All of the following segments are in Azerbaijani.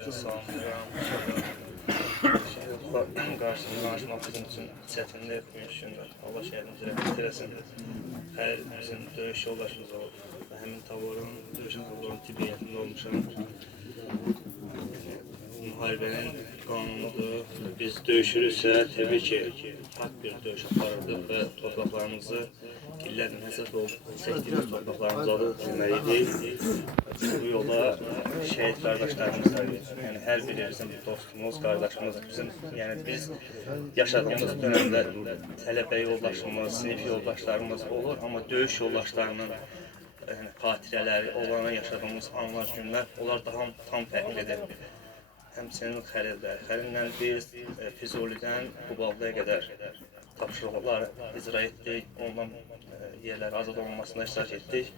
Salamlayıram. Qarşısında danışmaq bizim üçün çətinlik bugünkü gündə. Allah şəhidimizi rəhmət eləsin. Xəyr bizim döyüş yoldaşımız olub. Və həmin taborun, döyüş taborunun tibb heyətində olmuşam. Müharibənin qanunudur. Biz döyüşürüksə, təbii ki, haqq bir döyüş aparırdıq və torpaqlarımızı illərin həsəd olub çəkdiyimiz torpaqlarımızı alıb bilməliydik. Bu yola şəhid qardaşlarımız var. Yəni hər biri bizim dostumuz, qardaşımız, biz yaşadığımız dövrdə tələbə yoldaşımız, sinif yoldaşlarımız olur, amma döyüş yoldaşlarının xatirələri, olana yaşadığımız anlar, günlər, onlar daha tam fərqlidir. Həmçinin Xəlildə. Xəlillə biz Füzulidən Quballıya qədər tapşırıqlar icra etdik, ondan yerlər azad olunmasına iştirak etdik.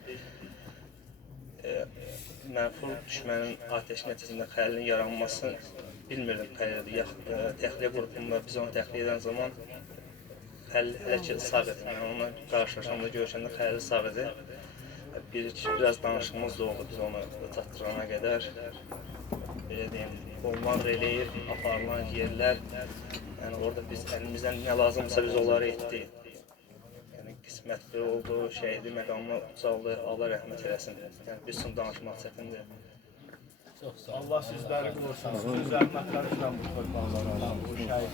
Mənfur düşmənin ateşi nəticəsində Xəlilin yaranmasını bilmirdim Xəlildə. Təxliyə qrupunda biz onu təxliyə edən zaman Xəlil hələ ki sağ idi. Mən onunla qarşılaşanda, görüşəndə Xəlil sağ idi. Biraz danışığımız da oldu biz onu çatdırana qədər. Belə deyim, onlar eləyir, aparılan yerlər, yəni orada biz əlimizdən nə lazımsa biz onları etdik. Yəni qismətli oldu, şəhidi məqamına ucaldı, Allah rəhmət eləsin. Yəni biz üçün danışmaq çətindir. Allah sizləri qorusun, sizin zəhmətlərinizlə bu torpaqlara, bu şəhidlər.